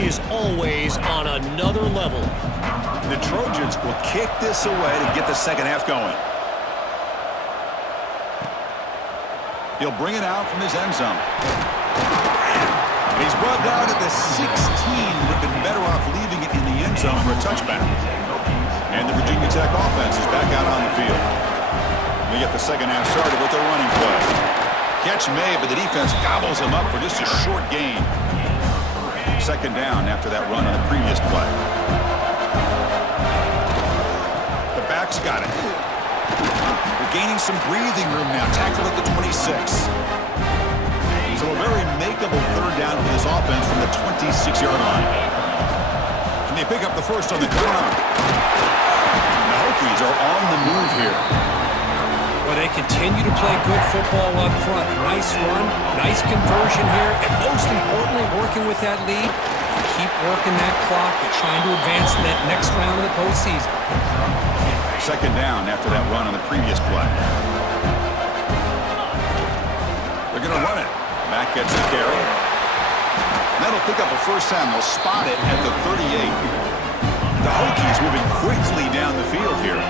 is always on another level. The Trojans will kick this away to get the second half going. He'll bring it out from his end zone. And he's brought down at the 16. Would have been better off leaving it in the end zone for a touchback. And the Virginia Tech offense is back out on the field. They get the second half started with their running play. Catch made, but the defense gobbles him up for just a short gain. Second down after that run on the previous play. The back's got it. They're gaining some breathing room now. Tackle at the 26. So a very makeable third down for this offense from the 26-yard line. Can they pick up the first on the ground? The Hokies are on the move here. Well, they continue to play good football up front. Nice run, nice conversion here, and most importantly, working with that lead. Keep working that clock and trying to advance to that next round of the postseason. Second down after that run on the previous play. They're going to run it. Mack gets the carry. That'll pick up a first down. They'll spot it at the 38. The Hokies moving quickly down the field here.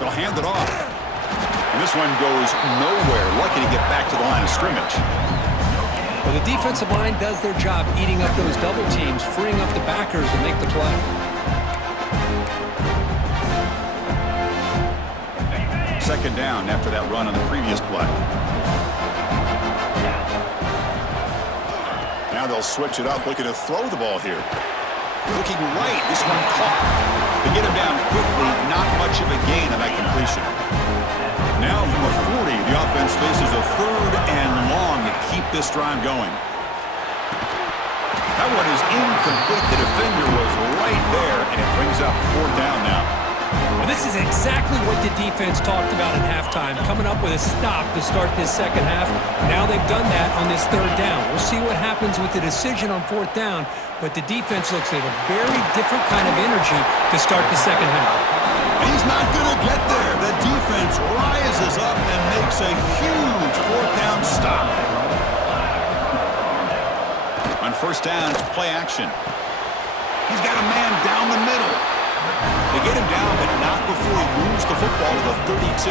They'll hand it off. And this one goes nowhere. Lucky to get back to the line of scrimmage. Well, the defensive line does their job eating up those double teams, freeing up the backers to make the play. Second down after that run on the previous play. Now they'll switch it up, looking to throw the ball here. Looking right, this one caught. To get him down quickly, not much of a gain on that completion. Now from the 40, the offense faces a third and long to keep this drive going. That one is incomplete. The defender was right there, and it brings up fourth down now. Well, this is exactly what the defense talked about at halftime, coming up with a stop to start this second half. Now they've done that on this third down. We'll see what happens with the decision on fourth down, but the defense looks like a very different kind of energy to start the second half. He's not going to get there. The defense rises up and makes a huge fourth down stop. On first down, it's play action. He's got a man down the middle. They get him down, but not before he moves the football to the 32.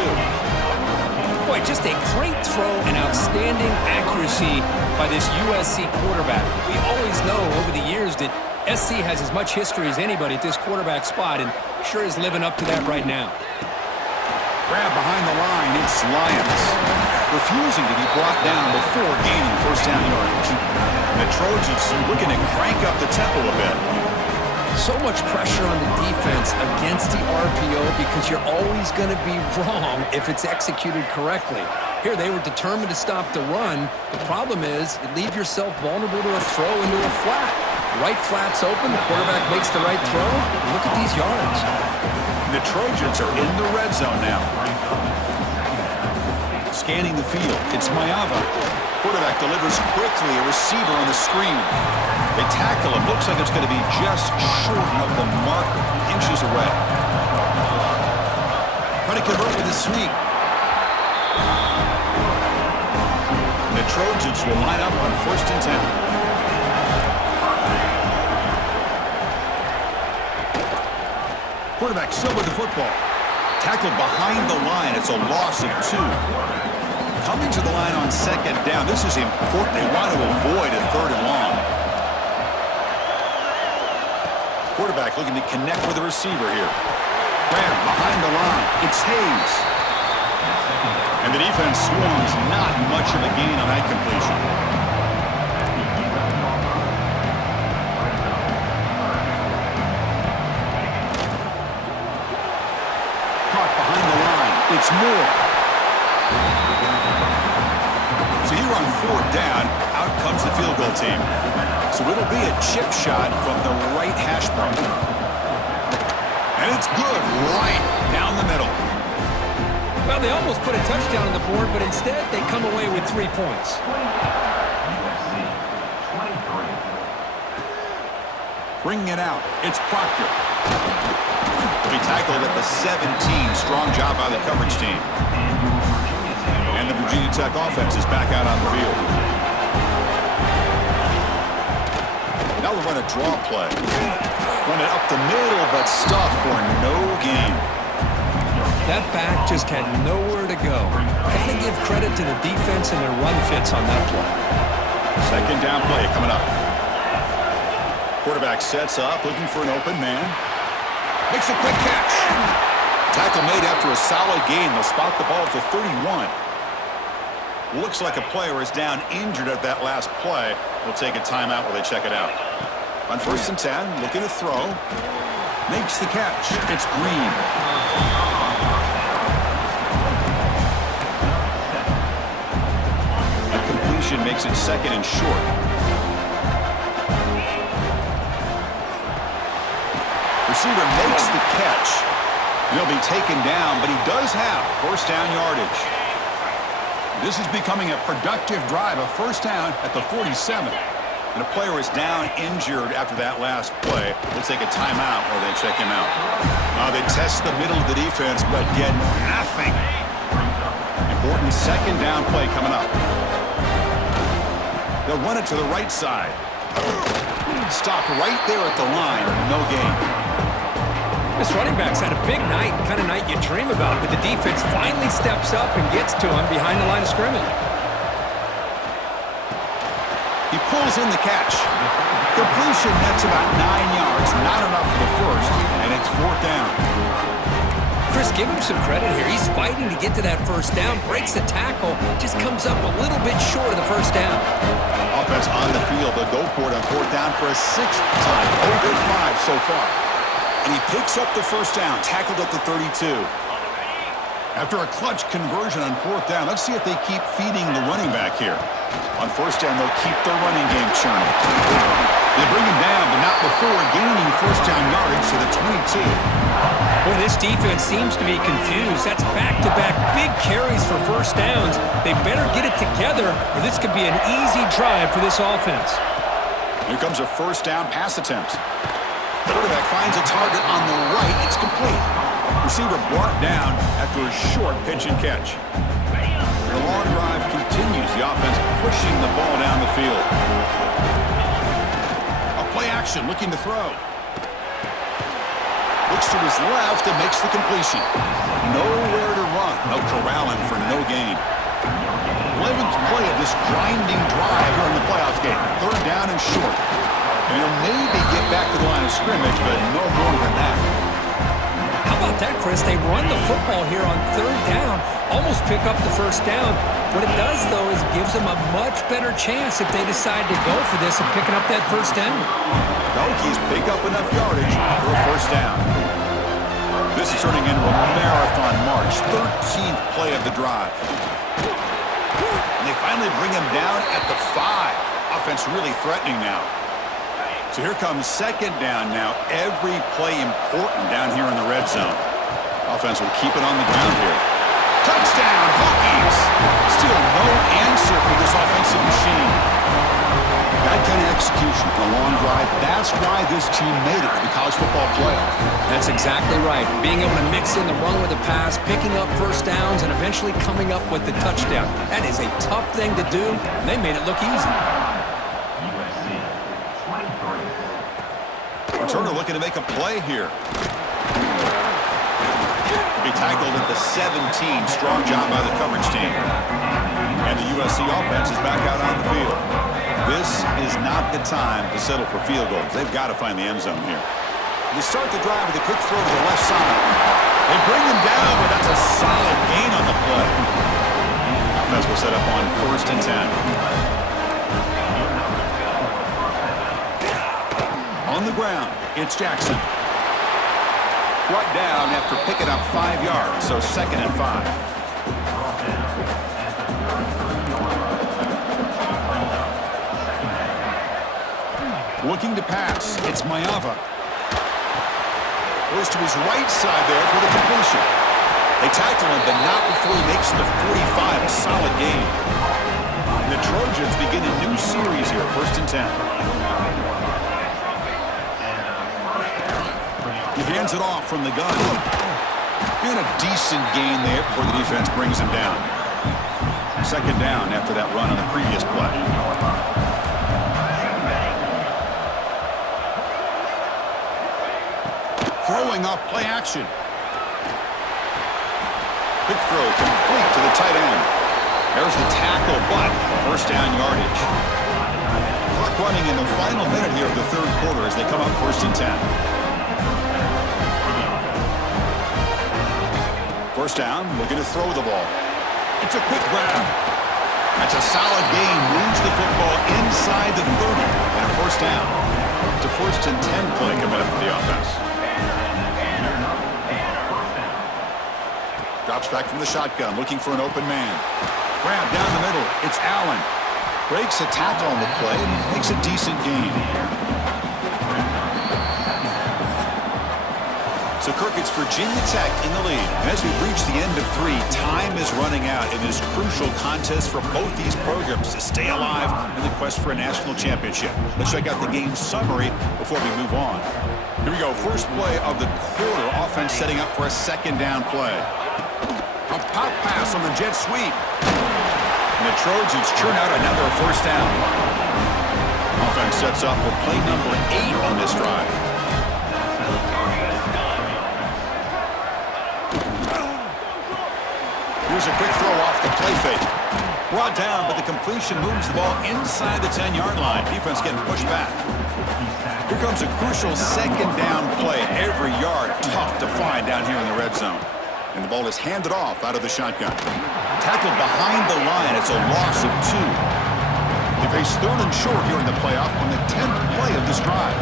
Boy, just a great throw and outstanding accuracy by this USC quarterback. We always know over the years that SC has as much history as anybody at this quarterback spot, and sure is living up to that right now. Grab behind the line, it's Lyons. Refusing to be brought down before gaining first down yardage. And the Trojans looking to crank up the tempo a bit. So much pressure on the defense against the RPO because you're always going to be wrong if it's executed correctly. Here, they were determined to stop the run. The problem is you leave yourself vulnerable to a throw into a flat. Right flat's open, the quarterback makes the right throw. Look at these yards. The Trojans are in the red zone now. Scanning the field, it's Mayava. Quarterback delivers quickly, a receiver on the screen. They tackle him. Looks like it's going to be just short of the marker, inches away. Trying to convert with a sweep. The Trojans will line up on first and 10. Quarterback still with the football. Tackled behind the line. It's a loss of 2. Coming to the line on second down. This is important. They want to avoid a third and long. Quarterback looking to connect with the receiver here. Graham behind the line. It's Hayes. And the defense swarms. Not much of a gain on that completion. Caught behind the line. It's Moore. So here on fourth down, out comes the field goal team. So it'll be a chip shot from the right hash mark. And it's good right down the middle. Well, they almost put a touchdown on the board, but instead they come away with 3 points. Bringing it out, it's Proctor. He'll be tackled at the 17. Strong job by the coverage team. And the Virginia Tech offense is back out on the field. to run a draw play. Run it up the middle, but stuff for no gain. That back just had nowhere to go. Gotta give credit to the defense and their run fits on that play. Second down play coming up. Quarterback sets up, looking for an open man. Makes a quick catch. Tackle made after a solid gain. They'll spot the ball at the 31. Looks like a player is down injured at that last play. We'll take a timeout while they check it out. On 1st and 10, looking to throw. Makes the catch. It's Green. A completion makes it 2nd and short. Receiver makes the catch. He'll be taken down, but he does have 1st down yardage. This is becoming a productive drive, a 1st down at the 47. And a player is down injured after that last play. We'll take a timeout while they check him out. They test the middle of the defense, but get nothing. Important 2nd down play coming up. They'll run it to the right side. Stop right there at the line. No gain. This running back's had a big night, the kind of night you dream about, but the defense finally steps up and gets to him behind the line of scrimmage. He pulls in the catch. Completion nets about 9 yards, not enough for the 1st, and it's 4th down. Chris, give him some credit here. He's fighting to get to that 1st down, breaks the tackle, just comes up a little bit short of the 1st down. Offense on the field. They'll go for it on 4th down for a 6th time. Over 5 so far. And he picks up the 1st down, tackled at the 32. After a clutch conversion on 4th down, let's see if they keep feeding the running back here. On 1st down, they'll keep their running game churning. They bring him down, but not before gaining 1st down yardage to the 22. Well, this defense seems to be confused. That's back-to-back big carries for 1st downs. They better get it together, or this could be an easy drive for this offense. Here comes a 1st down pass attempt. Quarterback finds a target on the right. It's complete. Receiver brought down after a short pitch and catch. The long drive continues. The offense pushing the ball down the field. A play action, looking to throw. Looks to his left and makes the completion. Nowhere to run. They'll corral him for no gain. 11th play of this grinding drive here in the playoff game. 3rd down and short. And he'll maybe get back to the line of scrimmage, but no more than that. How about that, Chris? They run the football here on 3rd down, almost pick up the 1st down. What it does, though, is gives them a much better chance if they decide to go for this and picking up that 1st down. Hokies pick up enough yardage for a 1st down. This is turning into a marathon march, 13th play of the drive. And they finally bring him down at the 5. Offense really threatening now. So here comes 2nd down now. Every play important down here in the red zone. Offense will keep it on the ground here. Touchdown, Hokies! Still no answer for this offensive machine. That kind of execution on a long drive, that's why this team made it to the college football playoff. That's exactly right. Being able to mix in the run with the pass, picking up 1st downs, and eventually coming up with the touchdown. That is a tough thing to do, and they made it look easy. Turner looking to make a play here. Be tackled at the 17. Strong job by the coverage team. And the USC offense is back out on the field. This is not the time to settle for field goals. They've got to find the end zone here. They start the drive with a quick throw to the left side. They bring him down, but that's a solid gain on the play. Offense will set up on 1st and 10. On the ground, it's Jackson. Brought down after picking up 5 yards, so 2nd and 5. Looking to pass, it's Mayava. Goes to his right side there for the completion. They tackle him, but not before he makes the 45, a solid gain. And the Trojans begin a new series here, 1st and 10. He hands it off from the gun. And a decent gain there before the defense brings him down. 2nd down after that run on the previous play. throwing off play action. Quick throw complete to the tight end. There's the tackle, but first down yardage. Clock running in the final minute here of the third quarter as they come up 1st and 10. First down, looking to throw the ball. It's a quick grab. That's a solid gain. Moves the football inside the 30 and a first down. It's a 1st and 10 play coming up for the offense. Drops back from the shotgun, looking for an open man. Grab down the middle. It's Allen. Breaks a tackle on the play and makes a decent gain. So, Kirk, it's Virginia Tech in the lead. And as we reach the end of 3, time is running out in this crucial contest for both these programs to stay alive in the quest for a national championship. Let's check out the game summary before we move on. Here we go. First play of the quarter. Offense setting up for a second down play. A pop pass on the jet sweep. And the Trojans churn out another first down. Offense sets up for play number 8 on this drive. Here's a quick throw off the play fake. Brought down, but the completion moves the ball inside the 10-yard line. Defense getting pushed back. Here comes a crucial second down play. Every yard tough to find down here in the red zone. And the ball is handed off out of the shotgun. Tackled behind the line. It's a loss of 2. They face 3rd and short here in the playoff on the 10th play of this drive.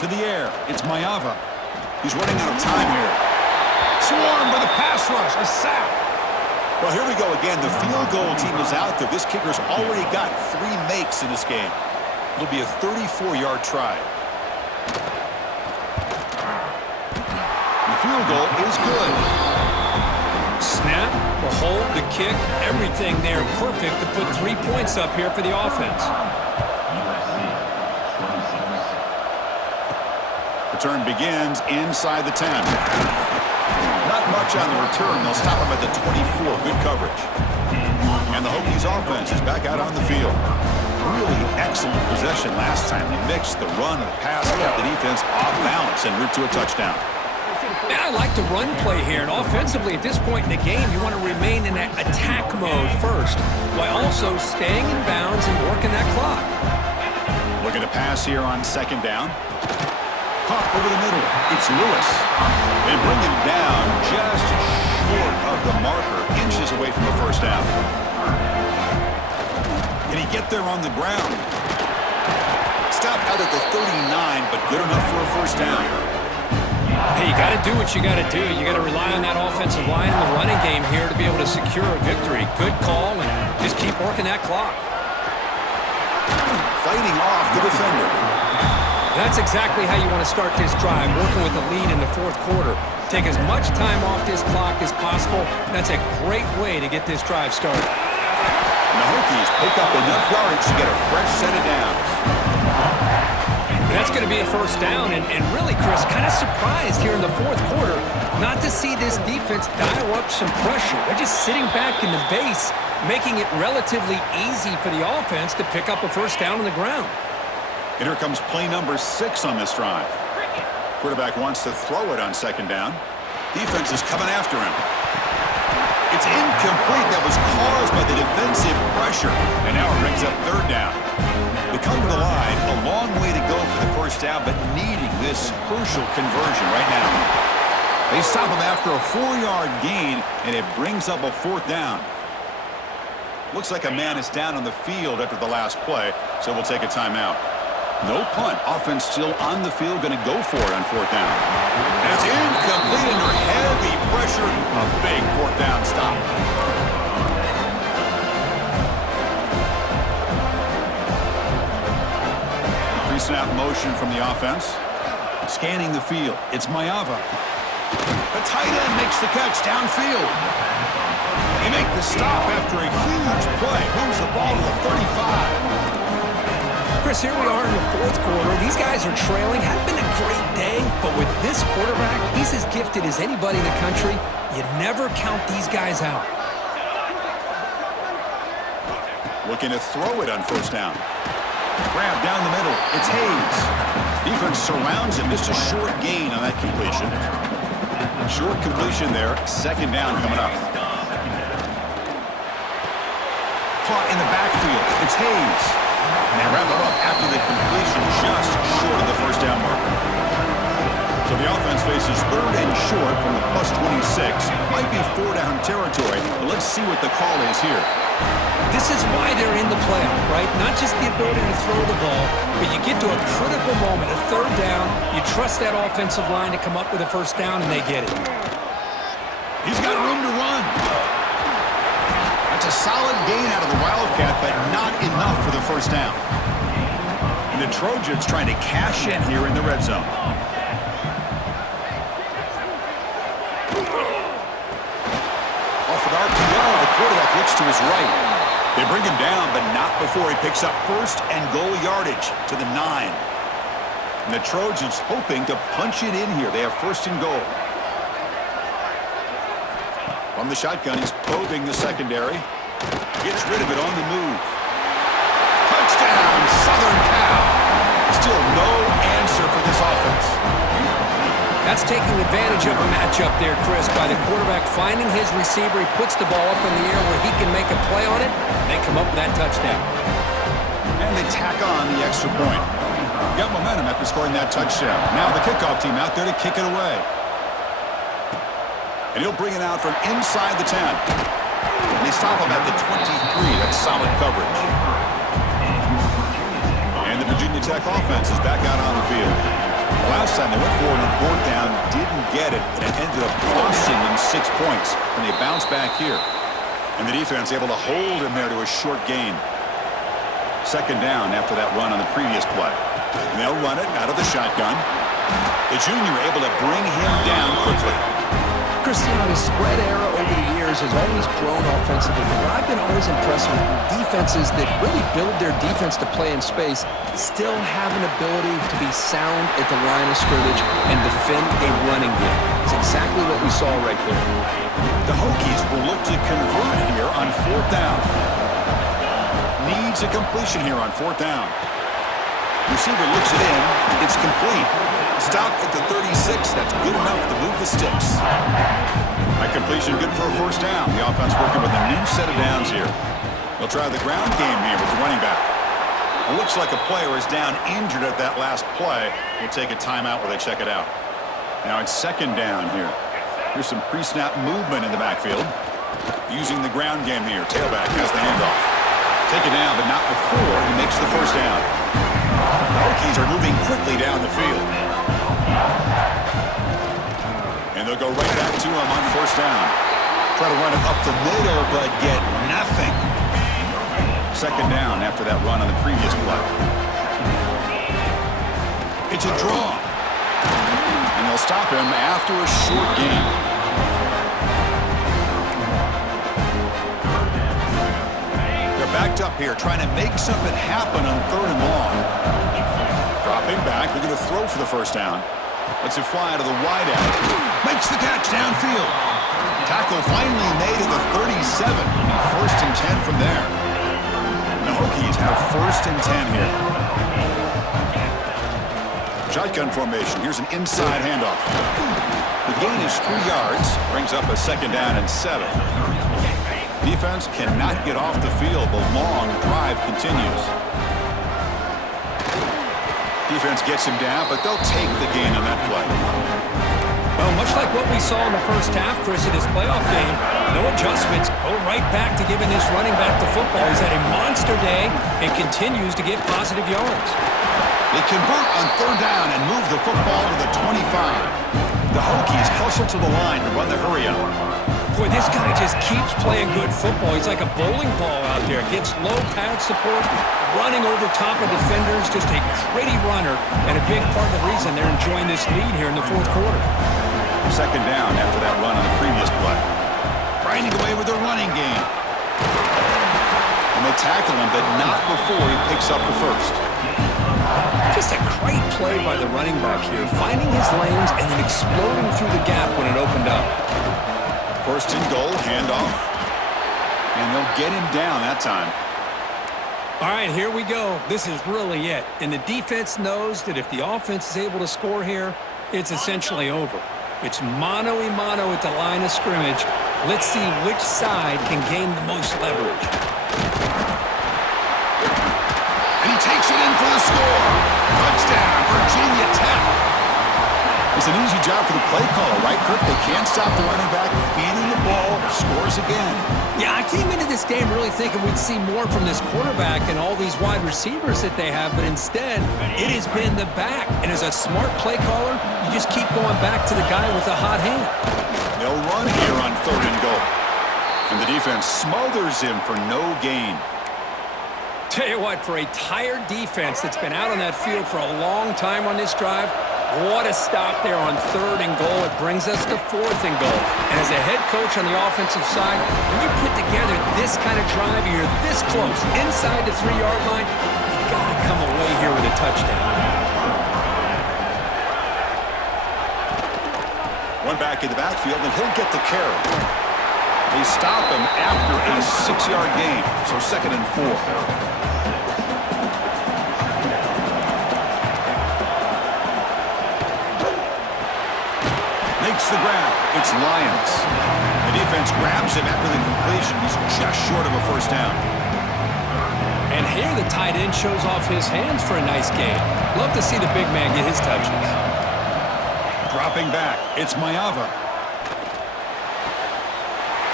To the air. It's Mayava. He's running out of time here. Swarmed by the pass rush. A sack. Well, here we go again. The field goal team is out there. This kicker's already got 3 makes in this game. It'll be a 34-yard try. The field goal is good. Snap, the hold, the kick, everything there perfect to put 3 points up here for the offense. Return begins inside the 10. Not much on the return. They'll stop him at the 24. Good coverage. And the Hokies offense is back out on the field. Really excellent possession last time. They mixed the run and the pass, kept the defense off balance en route to a touchdown. And I like the run play here. And offensively, at this point in the game, you want to remain in that attack mode first, while also staying in bounds and working that clock. Looking to pass here on second down. Caught over the middle. It's Lewis. They bring him down just short of the marker, inches away from the first down. Can he get there on the ground? Stopped out at the 39, but good enough for a first down. Hey, you got to do what you got to do. You got to rely on that offensive line in the running game here to be able to secure a victory. Good call, and just keep working that clock. Fighting off the defender. That's exactly how you want to start this drive, working with the lead in the 4th quarter. Take as much time off this clock as possible. That's a great way to get this drive started. And the Hokies pick up enough yardage to get a fresh set of downs. That's going to be a first down, and really, Chris, kind of surprised here in the 4th quarter not to see this defense dial up some pressure. They're just sitting back in the base, making it relatively easy for the offense to pick up a first down on the ground. And here comes play number 6 on this drive. Quarterback wants to throw it on second down. Defense is coming after him. It's incomplete. That was caused by the defensive pressure. And now it brings up 3rd down. They come to the line, a long way to go for the first down, but needing this crucial conversion right now. They stop him after a 4-yard gain, and it brings up a 4th down. Looks like a man is down on the field after the last play, so we'll take a timeout. No punt. Offense still on the field, going to go for it on 4th down. And it's incomplete under heavy pressure. A big 4th down stop. Pre-snap motion from the offense. Scanning the field. It's Mayava. The tight end makes the catch downfield. They make the stop after a huge play. Moves the ball to the 35. Chris, here we are in the 4th quarter. These guys are trailing. Hadn't been a great day, but with this quarterback, he's as gifted as anybody in the country. You never count these guys out. Looking to throw it on first down. Grab down the middle. It's Hayes. Defense surrounds him. Just a short gain on that completion. Short completion there. Second down coming up. Caught in the backfield. It's Hayes. And they wrap it up after the completion just short of the first down marker. So the offense faces third and short from the plus 26. Might be four-down territory, but let's see what the call is here. This is why they're in the playoff, right? Not just the ability to throw the ball, but you get to a critical moment, a third down, you trust that offensive line to come up with a first down, and they get it. He's got room to run. That's a solid gain out of the Wildcat, but not enough for the first down. And the Trojans trying to cash in here in the red zone. Off with RPO, the quarterback looks to his right. They bring him down, but not before he picks up first and goal yardage to the 9. And the Trojans hoping to punch it in here. They have first and goal. From the shotgun, he's probing the secondary. Gets rid of it on the move. Touchdown, Southern Cal. Still no answer for this offense. That's taking advantage of a matchup there, Chris, by the quarterback finding his receiver. He puts the ball up in the air where he can make a play on it, and they come up with that touchdown. And they tack on the extra point. Got momentum after scoring that touchdown. Now the kickoff team out there to kick it away. And he'll bring it out from inside the 10. And they stop him at the 23. That's solid coverage. And the Virginia Tech offense is back out on the field. Last time they went for it on fourth down, didn't get it, and it ended up costing them 6 points. And they bounce back here. And the defense able to hold him there to a short gain. Second down after that run on the previous play. And they'll run it out of the shotgun. The junior able to bring him down quickly. Christian, the spread era over the years has always grown offensively, but I've been always impressed with defenses that really build their defense to play in space, still have an ability to be sound at the line of scrimmage and defend a running game. It's exactly what we saw right there. The Hokies will look to convert here on fourth down. Needs a completion here on fourth down. Receiver looks it in. It's complete. Stopped at the 36. That's good enough to move the sticks. That completion good for a first down. The offense working with a new set of downs here. They'll try the ground game here with the running back. It looks like a player is down injured at that last play. We'll take a timeout while they check it out. Now it's second down here. Here's some pre-snap movement in the backfield. Using the ground game here. Tailback has the handoff. Take it down, but not before he makes the first down. The Hokies are moving quickly down the field. And they'll go right back to him on first down. Try to run it up the middle, but get nothing. Second down after that run on the previous play. It's a draw. And they'll stop him after a short gain. They're backed up here, trying to make something happen on third and long. Dropping back, they're going to throw for the first down. Lets it fly to the wideout. Makes the catch downfield. Tackle finally made at the 37. First and 10 from there. The Hokies have first and 10 here. Shotgun formation. Here's an inside handoff. The gain is 3 yards. Brings up a second down and 7. Defense cannot get off the field. The long drive continues. Defense gets him down, but they'll take the gain on that play. Well, much like what we saw in the first half, Chris, in this playoff game, no adjustments. Go right back to giving this running back the football. He's had a monster day and continues to get positive yards. They convert on third down and move the football to the 25. The Hokies hustle to the line to run the hurry up. Boy, this guy just keeps playing good football. He's like a bowling ball out there. Gets low pad support, running over top of defenders. Just a gritty runner, and a big part of the reason they're enjoying this lead here in the fourth quarter. Second down after that run on the previous play. Trying to get away with a running game. And they tackle him, but not before he picks up the first. Just a great play by the running back here, finding his lanes and then exploding through the gap when it opened up. First and goal, handoff. And they'll get him down that time. All right, here we go. This is really it. And the defense knows that if the offense is able to score here, it's essentially over. It's mano-a-mano at the line of scrimmage. Let's see which side can gain the most leverage. And he takes it in for the score. Touchdown, Virginia Tech. It's an easy job for the play caller, right, Kirk? They can't stop the running back, feeding the ball, scores again. Yeah, I came into this game really thinking we'd see more from this quarterback and all these wide receivers that they have, but instead, it has been the back. And as a smart play caller, you just keep going back to the guy with the hot hand. They'll run here on 3rd and goal. And the defense smothers him for no gain. Tell you what, for a tired defense that's been out on that field for a long time on this drive, what a stop there on 3rd and goal. It brings us to 4th and goal. And as a head coach on the offensive side, when you put together this kind of drive, you're this close, inside the 3-yard line, you got to come away here with a touchdown. One back in the backfield, and he'll get the carry. They stop him after a 6-yard gain, so 2nd and 4. Makes the grab. It's Lions. The defense grabs him after the completion. He's just short of a 1st down. And here the tight end shows off his hands for a nice gain. Love to see the big man get his touches. Dropping back. It's Mayava.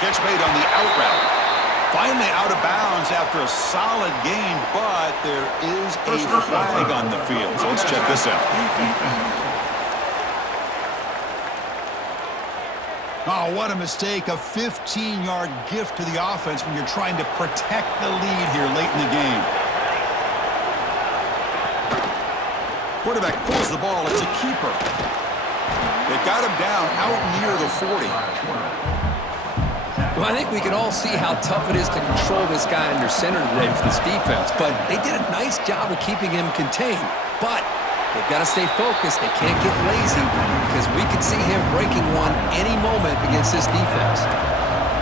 Catch made on the out route. Finally out of bounds after a solid gain, but there is a flag on the field. So let's check this out. Oh, what a mistake. A 15-yard gift to the offense when you're trying to protect the lead here late in the game. Quarterback pulls the ball. It's a keeper. They got him down out near the 40. Well, I think we can all see how tough it is to control this guy under center today for this defense, but they did a nice job of keeping him contained. But they've got to stay focused. They can't get lazy because we could see him breaking one any moment against this defense.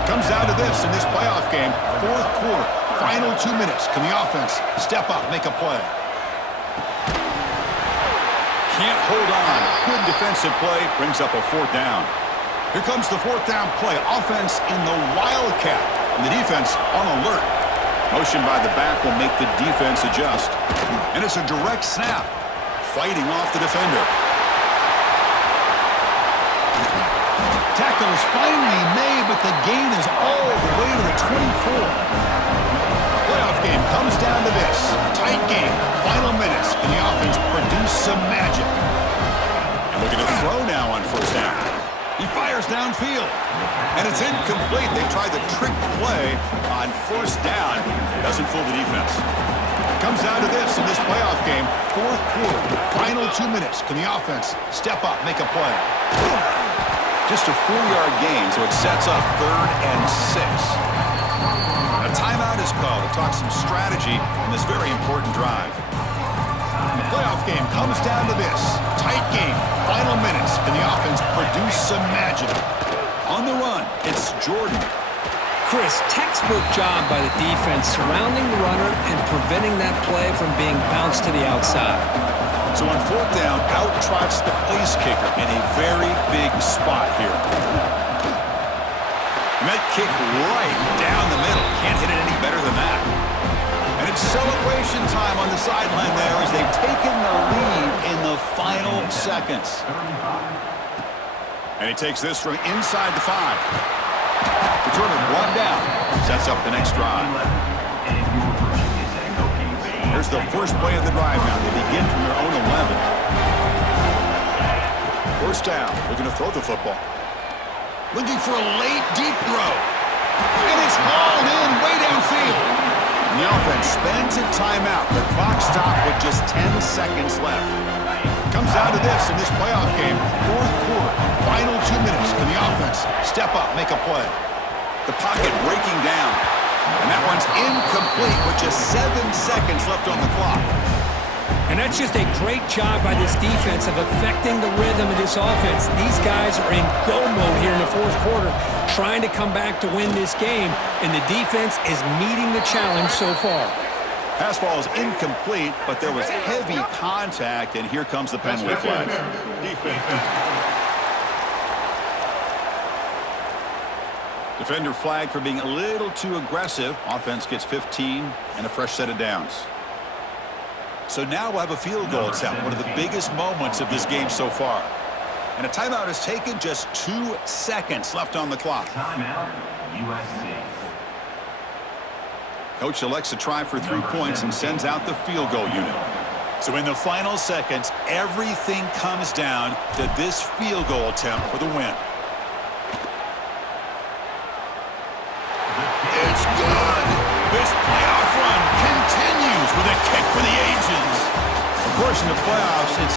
Comes down to this in this playoff game. 4th quarter, final 2 minutes. Can the offense step up, make a play? Can't hold on. Good defensive play. Brings up a 4th down. Here comes the 4th down play. Offense in the Wildcat. And the defense on alert. Motion by the back will make the defense adjust. And it's a direct snap. Fighting off the defender. Tackle is finally made, but the gain is all the way to the 24. Playoff game comes down to this. Tight game. Final minutes. Can the offense produce some magic? And look at a throw now on 1st down. He fires downfield. And it's incomplete. They try the trick play on 1st down. Doesn't fool the defense. Comes down to this in this playoff game. 4th quarter, final 2 minutes. Can the offense step up, make a play? Just a 4-yard gain, so it sets up 3rd and 6. A timeout is called to talk some strategy in this very important drive. The playoff game comes down to this. Tight game, final minutes. Can the offense produce some magic? On the run, it's Jordan. Chris, textbook job by the defense surrounding the runner and preventing that play from being bounced to the outside. So on 4th down, out trots the place kicker in a very big spot here. And that kick right down the middle. Can't hit it any better than that. And it's celebration time on the sideline there as they've taken the lead in the final seconds. And he takes this from inside the 5. Returner brought down. Sets up the next drive. Here's the first play of the drive now. They begin from their own 11. 1st down. They're going to throw the football. Looking for a late, deep throw. And it's hauled in way downfield. And the offense spends a timeout. The clock stopped with just 10 seconds left. Comes down to this in this playoff game. 4th quarter, final 2 minutes. Can the offense step up, make a play? The pocket breaking down. And that one's incomplete with just 7 seconds left on the clock. And that's just a great job by this defense of affecting the rhythm of this offense. These guys are in go mode here in the 4th quarter, trying to come back to win this game, and the defense is meeting the challenge so far. Pass ball is incomplete, but there was heavy contact, and here comes the penalty flag. Defender flag for being a little too aggressive. Offense gets 15 and a fresh set of downs. So now we'll have a field goal attempt, one of the biggest moments of this game so far. And a timeout is taken, just 2 seconds left on the clock. Timeout, USC. Coach elects to try for 3 points and sends out the field goal unit. So in the final seconds, everything comes down to this field goal attempt for the win. It's good. This playoff run continues with a kick for the ages. Of course, in the playoffs, it's